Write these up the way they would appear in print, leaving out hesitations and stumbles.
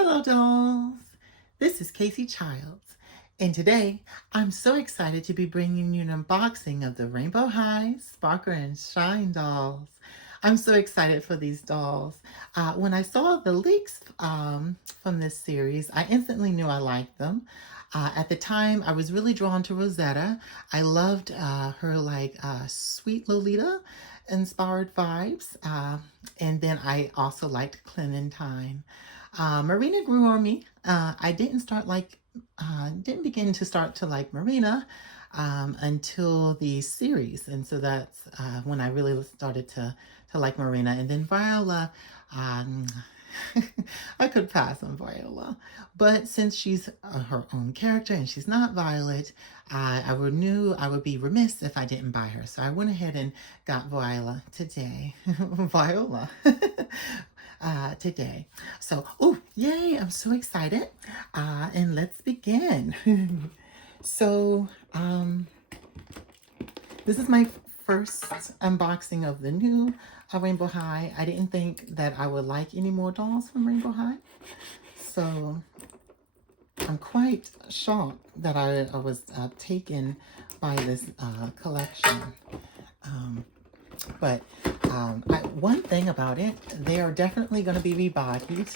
Hello, dolls. This is Casey Childs, and today I'm so excited to be bringing you an unboxing of the Rainbow High Sparkle and Shine dolls. I'm so excited for these dolls. When I saw the leaks from this series, I instantly knew I liked them. At the time, I was really drawn to Rosetta. I loved her sweet Lolita inspired vibes. And then I also liked Clementine. Marina grew on me. I didn't begin to start to like Marina until the series, and so that's when I really started to like Marina. And then Viola, um, I could pass on Viola, but since she's her own character and she's not Violet, knew I would be remiss if I didn't buy her. So I went ahead and got Viola today. Viola. Today. So, oh, yay, I'm so excited. And let's begin. So, this is my first unboxing of the new Rainbow High. I didn't think that I would like any more dolls from Rainbow High. So, I'm quite shocked that I was taken by this collection. But one thing about it, they are definitely going to be rebodied.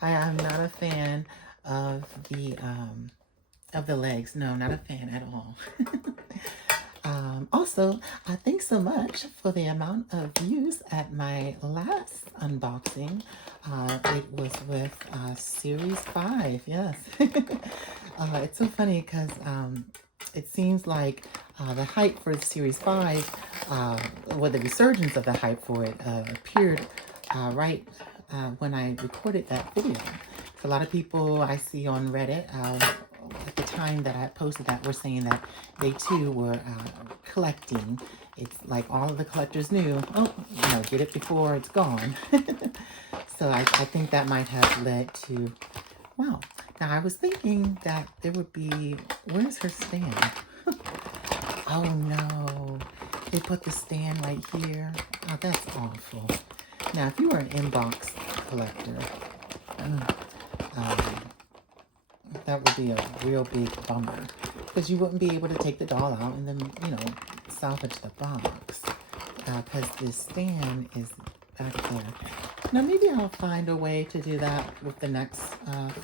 I am not a fan of the legs. No, not a fan at all. Also, thanks so much for the amount of views at my last unboxing. It was with Series 5, yes. It's so funny because it seems like the hype for Series 5, or the resurgence of the hype for it appeared right when I recorded that video. So a lot of people I see on Reddit at the time that I posted that were saying that they too were collecting. It's like all of the collectors knew, oh, get it before it's gone. So I think that might have led to, wow. Now I was thinking that there would be, where's her stand? Oh no, they put the stand right here. Oh, that's awful. Now if you were an inbox collector, that would be a real big bummer because you wouldn't be able to take the doll out and then, salvage the box because this stand is back there. Now maybe I'll find a way to do that with the next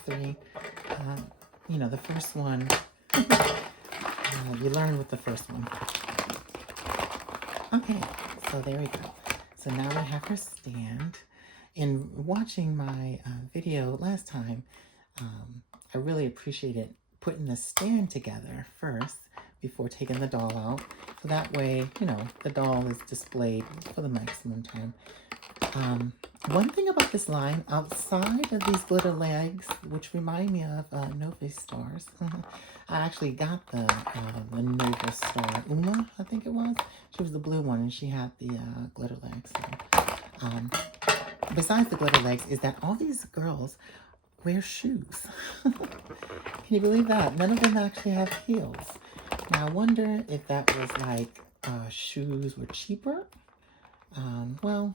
three. The first one, you learn with the first one. Okay, so there we go. So now we have her stand. In watching my video last time, I really appreciated putting the stand together first before taking the doll out. So that way, the doll is displayed for the maximum time. One thing about this line, outside of these glitter legs, which remind me of Nova Stars, I actually got the Nova Star Uma, I think it was. She was the blue one, and she had the glitter legs. So, besides the glitter legs, is that all these girls wear shoes. Can you believe that? None of them actually have heels. Now, I wonder if that was like shoes were cheaper. Well,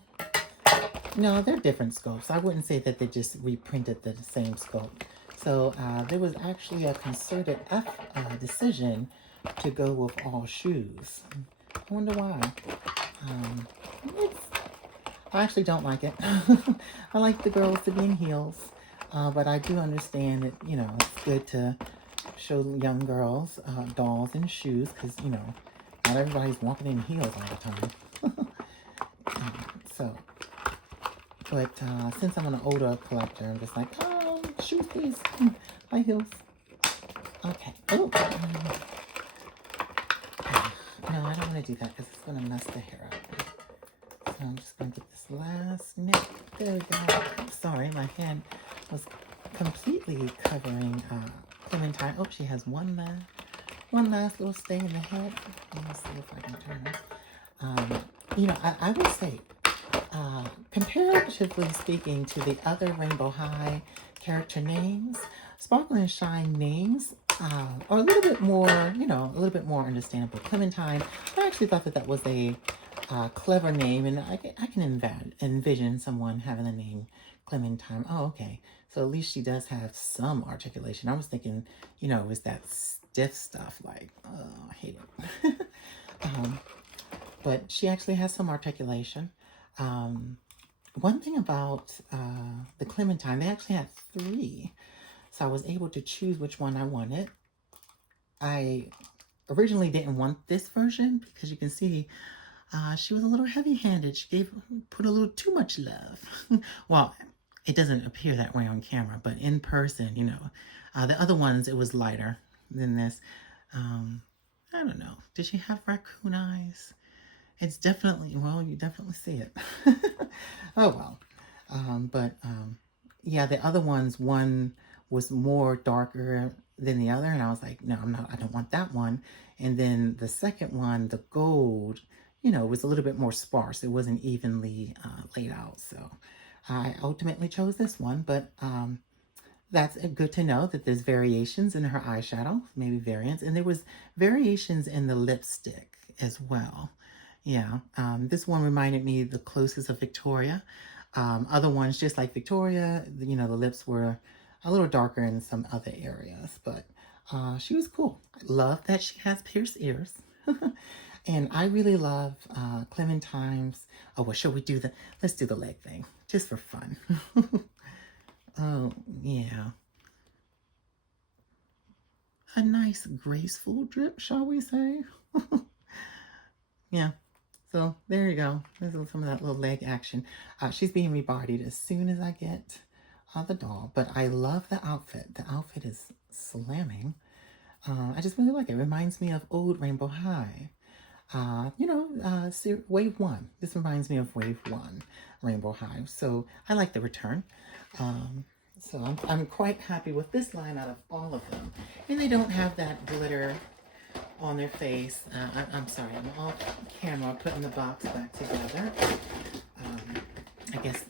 no, they're different scopes. I wouldn't say that they just reprinted the same scope. So there was actually a concerted decision to go with all shoes. I wonder why. I actually don't like it. I like the girls to be in heels. But I do understand that, it's good to show young girls dolls and shoes because, not everybody's walking in heels all the time. But since I'm an older collector, I'm just like, oh, shoes, please. High heels. Okay. Oh. No, I don't want to do that because it's going to mess the hair up. So I'm just going to get this last nip. There we go. Sorry, my hand was completely covering Clementine. Oh, she has one last little stay in the head. Let me see if I can turn it. I would say, comparatively speaking to the other Rainbow High character names, Sparkle and Shine names are a little bit more, a little bit more understandable. Clementine, I actually thought that was a clever name, and I can envision someone having the name Clementine. Oh, okay. So at least she does have some articulation. I was thinking, you know, it was that stiff stuff. Like, oh, I hate it. um, but she actually has some articulation. Um, One thing about the Clementine, they actually had 3. So I was able to choose which one I wanted. I originally didn't want this version because you can see she was a little heavy-handed. She put a little too much love. Well, it doesn't appear that way on camera, but in person, you know. The other ones, it was lighter than this. I don't know. Did she have raccoon eyes? It's definitely, well, you definitely see it. Oh, well. Yeah, the other ones, one was more darker than the other, and I was like, no, I don't want that one. And then the second one, the gold, you know, was a little bit more sparse. It wasn't evenly laid out. So I ultimately chose this one, but that's good to know that there's variations in her eyeshadow, maybe variants, and there was variations in the lipstick as well. Yeah, this one reminded me the closest of Victoria. Other ones, just like Victoria, you know, the lips were a little darker in some other areas, but she was cool. I love that she has pierced ears. And I really love Clementine's. Oh, well, shall we do let's do the leg thing, just for fun. Oh, yeah. A nice graceful drip, shall we say? Yeah. So there you go. There's some of that little leg action. She's being rebodied as soon as I get the doll. But I love the outfit. The outfit is slamming. I just really like it. It reminds me of old Rainbow High. You know, Wave 1. This reminds me of Wave 1, Rainbow High. So I like the return. So I'm quite happy with this line out of all of them. And they don't have that glitter on their face. I'm sorry, I'm off camera putting the box back together. I guess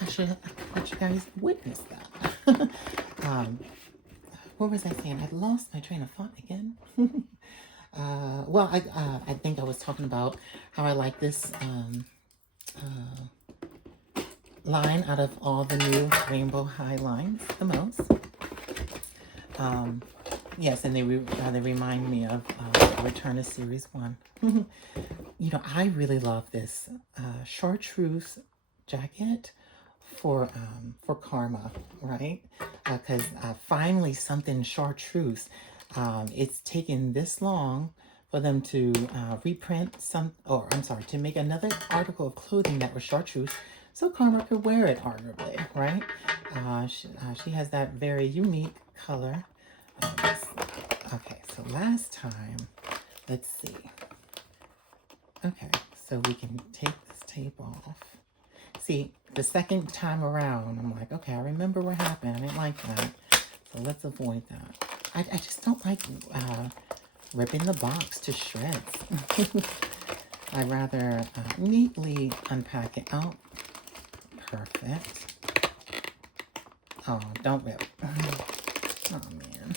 I should let you guys witness that. What was I saying? I lost my train of thought again. Well, I think I was talking about how I like this line out of all the new Rainbow High lines the most. Yes, and they remind me of Return to Series 1. You know, I really love this chartreuse jacket for Karma, right? Because finally something chartreuse. It's taken this long for them to reprint to make another article of clothing that was chartreuse, so Karma could wear it arguably, right? She has that very unique color. Okay, so last time, let's see. Okay, so we can take this tape off. See, the second time around, I'm like, okay, I remember what happened. I didn't like that. So let's avoid that. I just don't like ripping the box to shreds. I'd rather neatly unpack it. Oh, perfect. Oh, don't rip. Oh, man.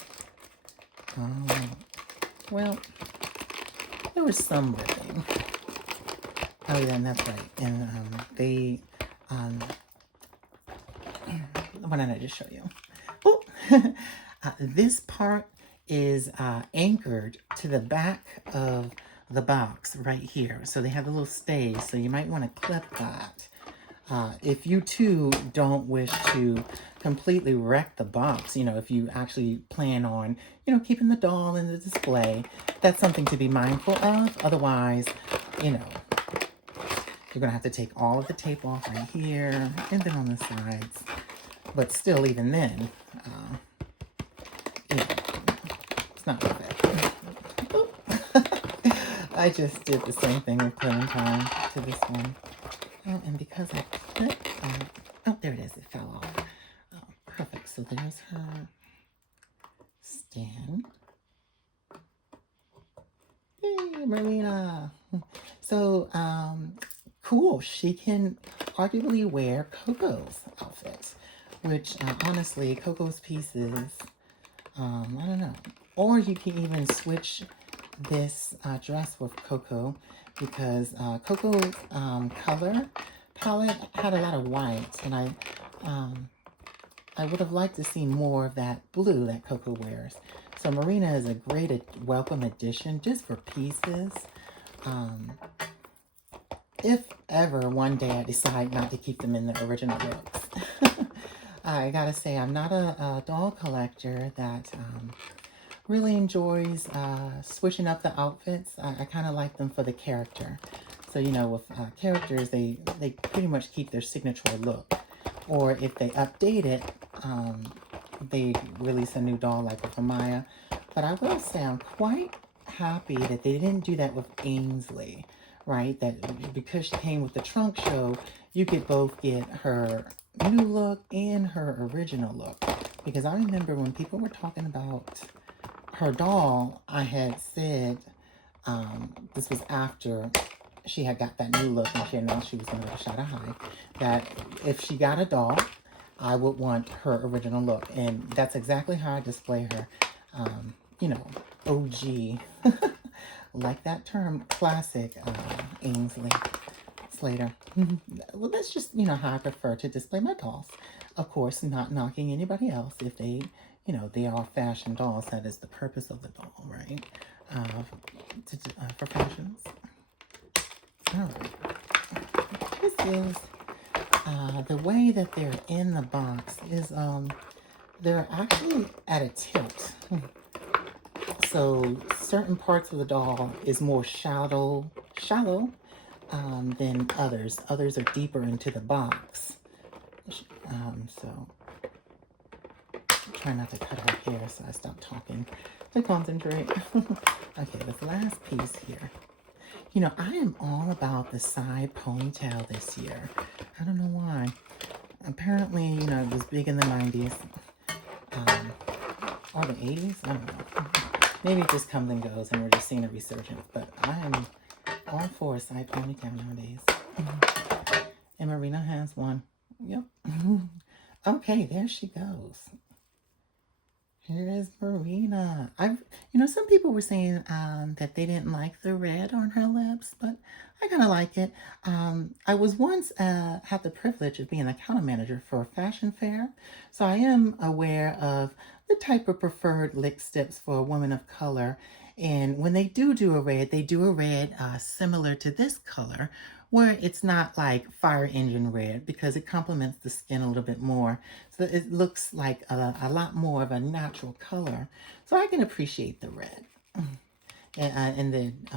Oh, well, there was some ripping. Oh, yeah, and that's right. And why don't I just show you? Oh, this part is anchored to the back of the box right here. So they have a little stay, so you might want to clip that. If you too don't wish to completely wreck the box, you know, if you actually plan on, you know, keeping the doll in the display, that's something to be mindful of. Otherwise, you know, you're going to have to take all of the tape off right here and then on the sides. But still, even then, you know, it's not worth it. I just did the same thing with Clementine to this one. Oh, and because I clicked on, oh, there it is, it fell off. Oh, perfect. So there's her stand. Yay, Marina. So, cool. She can arguably wear Coco's outfit, which, honestly, Coco's pieces, I don't know. Or you can even switch this dress with Coco, because Coco's color palette had a lot of whites, and I I would have liked to see more of that blue that Coco wears. So Marina is a great welcome addition just for pieces. If ever one day I decide not to keep them in the original looks. I gotta say, I'm not a doll collector that really enjoys switching up the outfits. I kind of like them for the character. So, you know, with characters, they pretty much keep their signature look. Or if they update it, they release a new doll like with Amaya. But I will say I'm quite happy that they didn't do that with Ainsley, right? That because she came with the trunk show, you could both get her new look and her original look. Because I remember when people were talking about her doll, I had said, this was after she had got that new look and she announced she was going to go to Shadow High, that if she got a doll, I would want her original look. And that's exactly how I display her. You know, OG, like that term, classic Ainsley Slater. Well, that's just, you know, how I prefer to display my dolls. Of course, not knocking anybody else if they, you know, they are fashion dolls. That is the purpose of the doll, right? For fashions. All right. This is the way that they're in the box is they're actually at a tilt. So certain parts of the doll is more shallow than others. Others are deeper into the box. So try not to cut her hair, so I stop talking to concentrate. Okay, this last piece here. You know, I am all about the side ponytail this year. I don't know why. Apparently, you know, it was big in the 90s. Or the 80s? I don't know. Maybe it just comes and goes and we're just seeing a resurgence. But I am all for a side ponytail nowadays. And Marina has one. Yep. Okay, there she goes. Here is Marina. You know, some people were saying that they didn't like the red on her lips, but I kind of like it. I was once had the privilege of being a counter manager for a fashion fair, so I am aware of the type of preferred lipsticks for women of color. And when they do a red, they do a red similar to this color, where it's not like fire engine red because it complements the skin a little bit more. So it looks like a lot more of a natural color. So I can appreciate the red. And then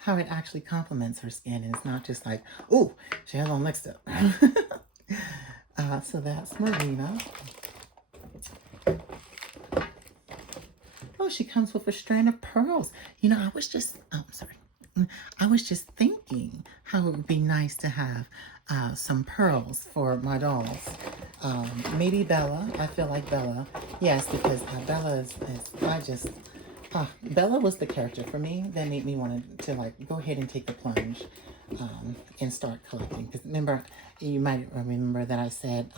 how it actually complements her skin. And it's not just like, oh, she has on lipstick. So that's Marina. Oh, she comes with a strand of pearls. You know, I was just thinking how it would be nice to have some pearls for my dolls. Maybe Bella. I feel like Bella. Yes, because Bella Bella was the character for me that made me want to like go ahead and take the plunge and start collecting. Because remember, you might remember that I said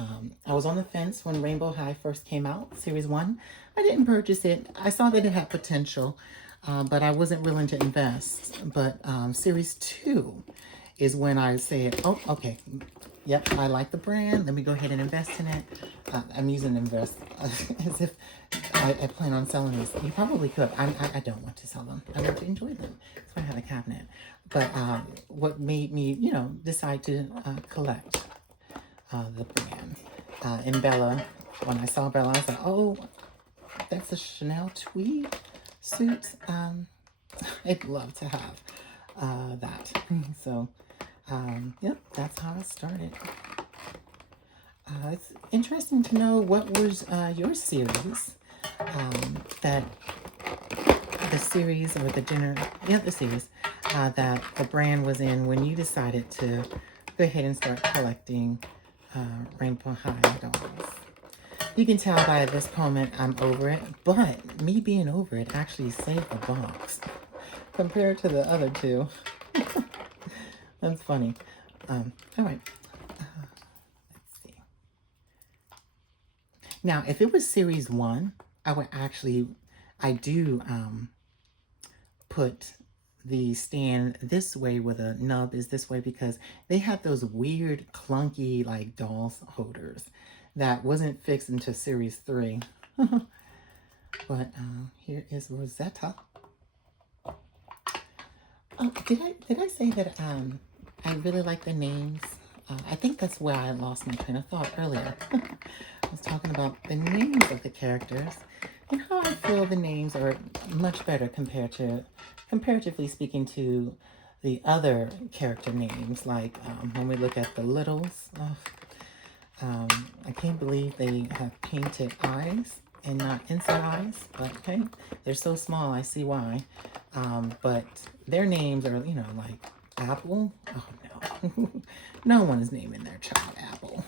I was on the fence when Rainbow High first came out, Series 1. I didn't purchase it. I saw that it had potential, but I wasn't willing to invest. But Series 2 is when I said, oh, okay, yep, I like the brand. Let me go ahead and invest in it. I'm using invest as if I plan on selling these. You probably could. I don't want to sell them. I want to enjoy them. That's why I have a cabinet. But what made me, you know, decide to collect the brand. And Bella, when I saw Bella, I was like, oh, that's a Chanel tweed suit. I'd love to have that. So, yep, that's how it started. It's interesting to know what was your series that the series or the dinner, the series that the brand was in when you decided to go ahead and start collecting Rainbow High dolls. You can tell by this comment I'm over it, but me being over it actually saved the box compared to the other two. That's funny. All right. Let's see. Now, if it was Series 1, I do put the stand this way with a nub is this way because they had those weird clunky like dolls holders that wasn't fixed into series 3. But here is Rosetta. Oh, did I say that I really like the names? I think that's where I lost my train of thought earlier. I was talking about the names of the characters and how I feel the names are much better comparatively speaking to the other character names. Like when we look at the littles, I can't believe they have painted eyes and not inside eyes, but okay, they're so small, I see why. But their names are, you know, like Apple. Oh no, no one is naming their child Apple.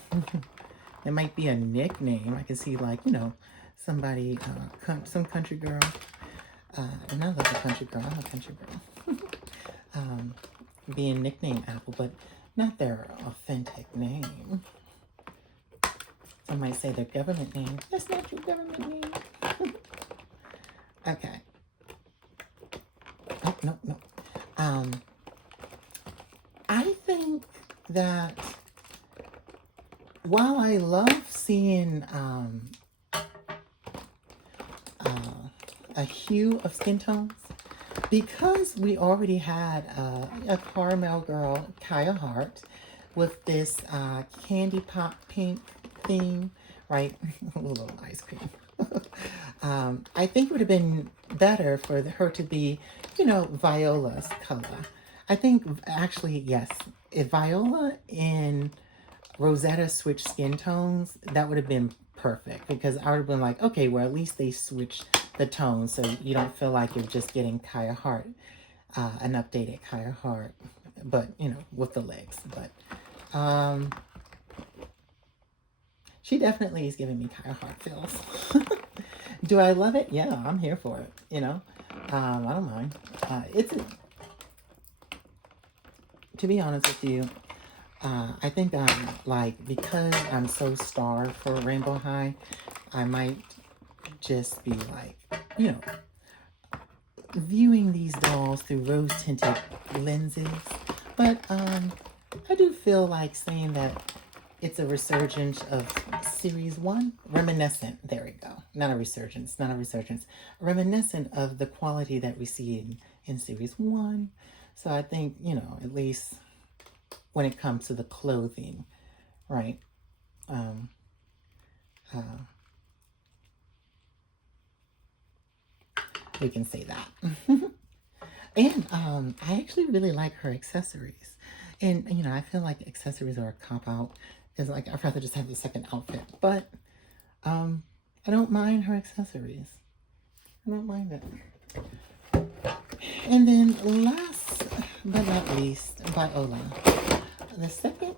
It might be a nickname. I can see, like, you know, somebody, some country girl. And I love a country girl. I'm a country girl. Being nicknamed Apple, but not their authentic name. Some might say their government name. That's not your government name. Okay. Oh, no, no. I think that while I love seeing a hue of skin tones, because we already had a caramel girl, Kaya Hart, with this candy pop pink theme, right? A little ice cream. I think it would have been better for her to be, you know, Viola's color. I think actually, yes, if Viola and Rosetta switched skin tones, that would have been perfect, because I would have been like, okay, well, at least they switched the tone so you don't feel like you're just getting Kaya Hart, an updated Kaya Hart, but, you know, with the legs. But she definitely is giving me Kaya Hart feels. Do I love it? Yeah, I'm here for it, you know. I don't mind. To be honest with you, I think I'm like, because I'm so starved for Rainbow High, I might just be like, you know, viewing these dolls through rose-tinted lenses. But I do feel like saying that it's a resurgence of Series 1. Reminiscent, there we go. Not a resurgence, not a resurgence. Reminiscent of the quality that we see in Series 1. So I think, you know, at least when it comes to the clothing, right? We can say that. And I actually really like her accessories. And, you know, I feel like accessories are a cop-out. Because, like, I'd rather just have the second outfit. But I don't mind her accessories. I don't mind it. And then last but not least, Viola. The second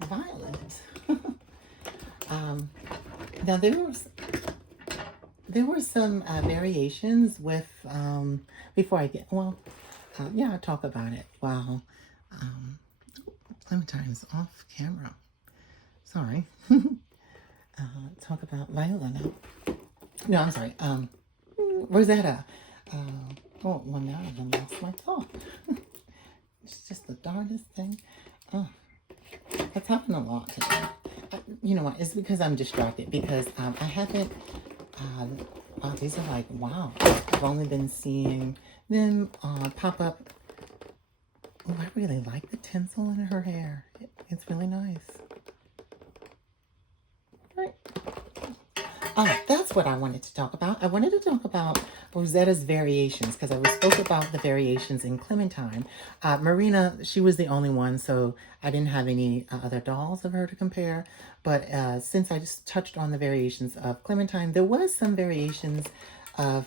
Violet. Now there were some variations with before I get, well, yeah, I'll talk about it while Clementine's off camera. Sorry. Talk about Viola now. No, I'm sorry. Rosetta. Oh, well, now I even lost my thought. It's just the darndest thing. Oh, that's happened a lot today. You know what? It's because I'm distracted, because I haven't, wow, these are like, wow. I've only been seeing them pop up. Oh, I really like the tinsel in her hair. It's really nice. Right. Oh, that's what I wanted to talk about. I wanted to talk about Rosetta's variations, because I spoke about the variations in Clementine. Marina, she was the only one, so I didn't have any other dolls of her to compare. But since I just touched on the variations of Clementine, there was some variations of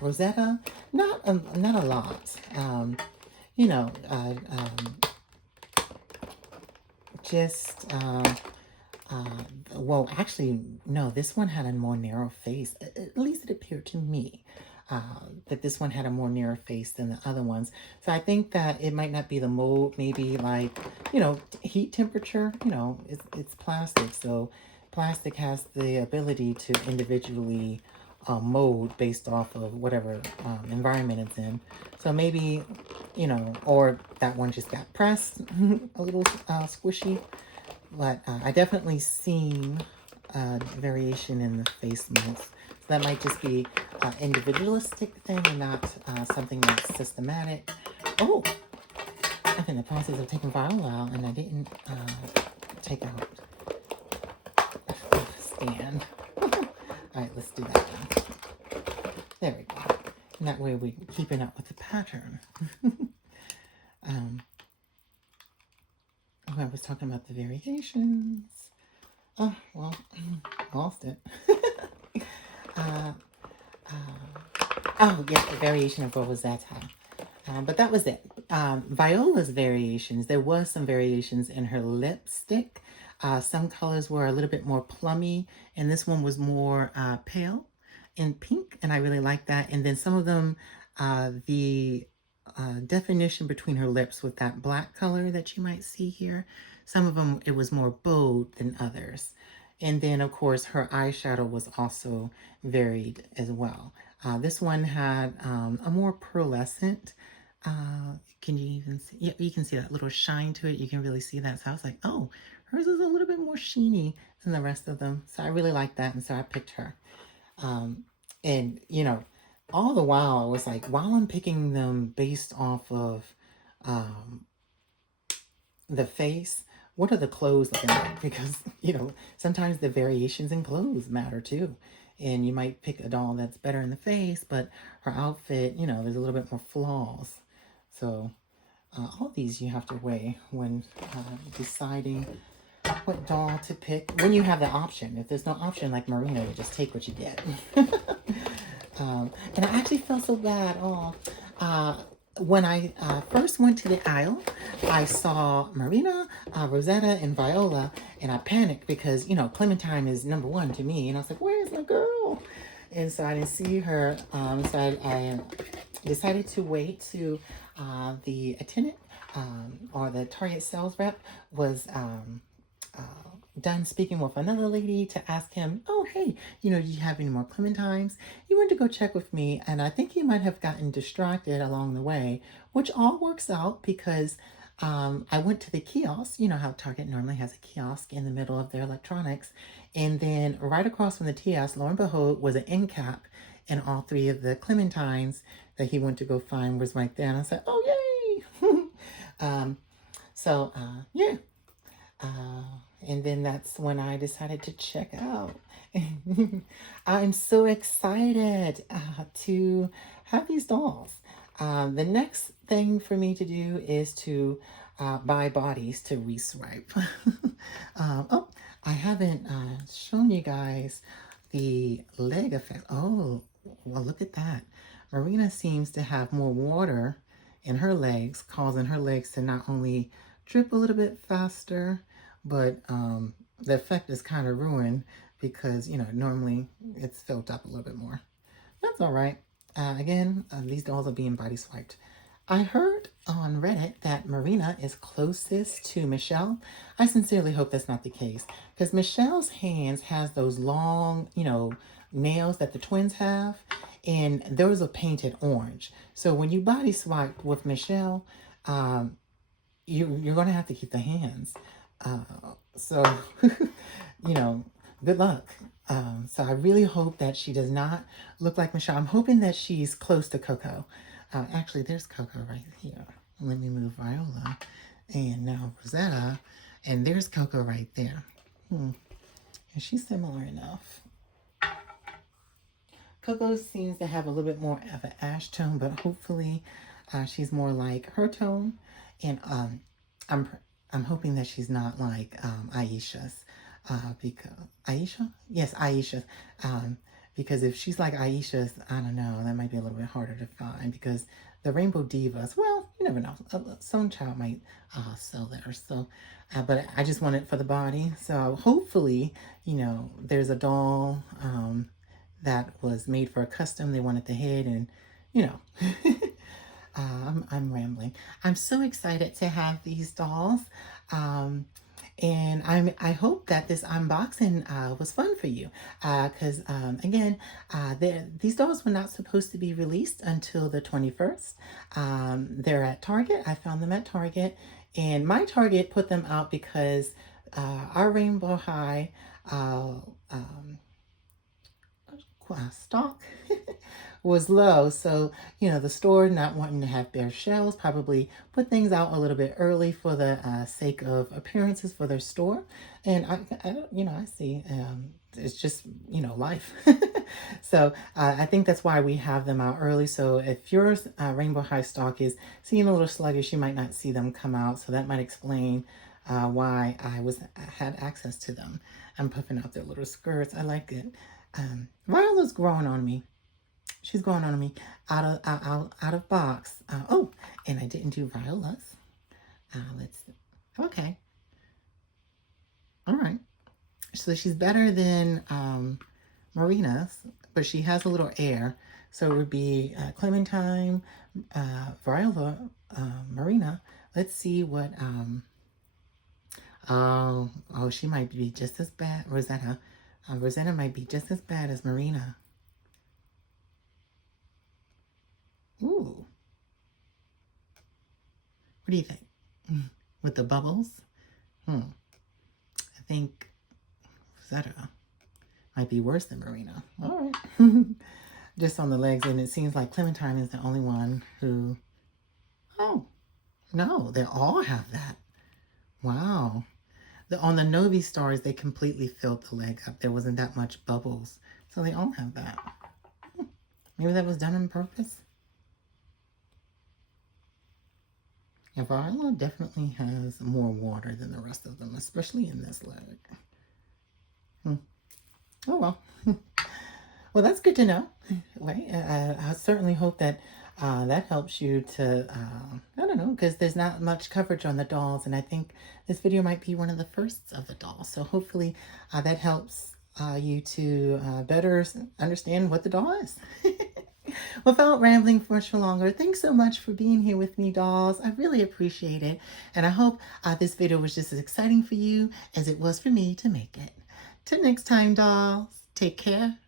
Rosetta. Not a lot. You know, just... well, actually, no, this one had a more narrow face. At least it appeared to me that this one had a more narrow face than the other ones. So I think that it might not be the mold, maybe like, you know, heat temperature, you know, it's plastic. So plastic has the ability to individually mode based off of whatever environment it's in. So maybe, you know, or that one just got pressed a little squishy. But I definitely seen variation in the face modes. So that might just be an individualistic thing and not something that's systematic. Oh, I'm in the process of taking Viola out and I didn't take out the stand. Alright, let's do that now. There we go. And that way we're keeping up with the pattern. I was talking about the variations. Oh, well, lost it. Oh, yes, the variation of Rosetta. But that was it. Viola's variations, there was some variations in her lipstick. Some colors were a little bit more plummy, and this one was more pale and pink, and I really like that. And then some of them, the definition between her lips with that black color that you might see here, some of them, it was more bold than others. And then, of course, her eyeshadow was also varied as well. This one had a more pearlescent, can you even see? Yeah, you can see that little shine to it. You can really see that. So I was like, oh, hers is a little bit more sheeny than the rest of them. So I really like that. And so I picked her. And, you know, all the while I was like, while I'm picking them based off of the face, what are the clothes looking like? Because, you know, sometimes the variations in clothes matter too. And you might pick a doll that's better in the face, but her outfit, you know, there's a little bit more flaws. So all these you have to weigh when deciding what doll to pick. When you have the option. If there's no option like Marina, you just take what you get. And I actually felt so bad. When I first went to the aisle, I saw Marina, Rosetta, and Viola, and I panicked because, you know, Clementine is #1 to me. And I was like, where's my girl? And so I didn't see her. So I decided to wait to the attendant or the Target sales rep was done speaking with another lady to ask him, oh, hey, you know, do you have any more Clementines? He went to go check with me, and I think he might have gotten distracted along the way, which all works out because I went to the kiosk. You know how Target normally has a kiosk in the middle of their electronics. And then right across from the kiosk, lo and behold, was an end cap, and all 3 of the Clementines that he went to go find was right there. And I said, oh, yay! Yeah. And then that's when I decided to check out. I'm so excited to have these dolls. The next thing for me to do is to buy bodies to reswipe. Oh, I haven't shown you guys the leg effect. Oh, well, look at that. Marina seems to have more water in her legs, causing her legs to not only drip a little bit faster, but the effect is kind of ruined because, you know, normally it's filled up a little bit more. That's all right. Again, these dolls are being body swiped. I heard on Reddit that Marina is closest to Michelle. I sincerely hope that's not the case because Michelle's hands has those long, you know, nails that the twins have, and those are painted orange. So when you body swipe with Michelle, you're going to have to keep the hands. So, you know, good luck. So I really hope that she does not look like Michelle. I'm hoping that she's close to Coco. Actually, there's Coco right here. Let me move Viola. And now Rosetta. And there's Coco right there. Is she similar enough? Coco seems to have a little bit more of an ash tone, but hopefully she's more like her tone. And I'm hoping that she's not like Aisha's. Because Aisha? Yes, Aisha's. Because if she's like Aisha's, I don't know, that might be a little bit harder to find because the Rainbow Divas, well, you never know. Some child might sell theirs. So, but I just want it for the body. So hopefully, you know, there's a doll that was made for a custom. They wanted the head and, you know, I'm rambling. I'm so excited to have these dolls. And I hope that this unboxing was fun for you, because again, these dolls were not supposed to be released until the 21st. They're at Target. I found them at Target, and my Target put them out because our Rainbow High uh, um, stock was low. So, the store not wanting to have bare shelves probably put things out a little bit early for the sake of appearances for their store. And I don't, I see, it's just, life. So I think that's why we have them out early. So if your Rainbow High stock is seeing a little sluggish, you might not see them come out. So that might explain why I had access to them. I'm puffing out their little skirts. I like it. Viola's growing on me. She's growing on me out of box. Oh, and I didn't do Viola's. Okay. All right. So she's better than Marina's, but she has a little air. So it would be Clementine, Viola, Marina. Let's see what, oh, she might be just as bad. Rosetta. Rosetta might be just as bad as Marina. Ooh. What do you think? With the bubbles? I think Rosetta might be worse than Marina. All right. Just on the legs, and it seems like Clementine is the only one who... Oh, no, they all have that. Wow. On the Novi stars, they completely filled the leg up. There wasn't that much bubbles. So they all have that. Maybe that was done on purpose. And Viola definitely has more water than the rest of them, especially in this leg. Oh, well. Well, that's good to know. Right? I certainly hope that that helps you to, I don't know, because there's not much coverage on the dolls, and I think this video might be one of the firsts of the dolls. So hopefully that helps you to better understand what the doll is. Without rambling for much longer, thanks so much for being here with me, dolls. I really appreciate it. And I hope this video was just as exciting for you as it was for me to make it. Till next time, dolls, take care.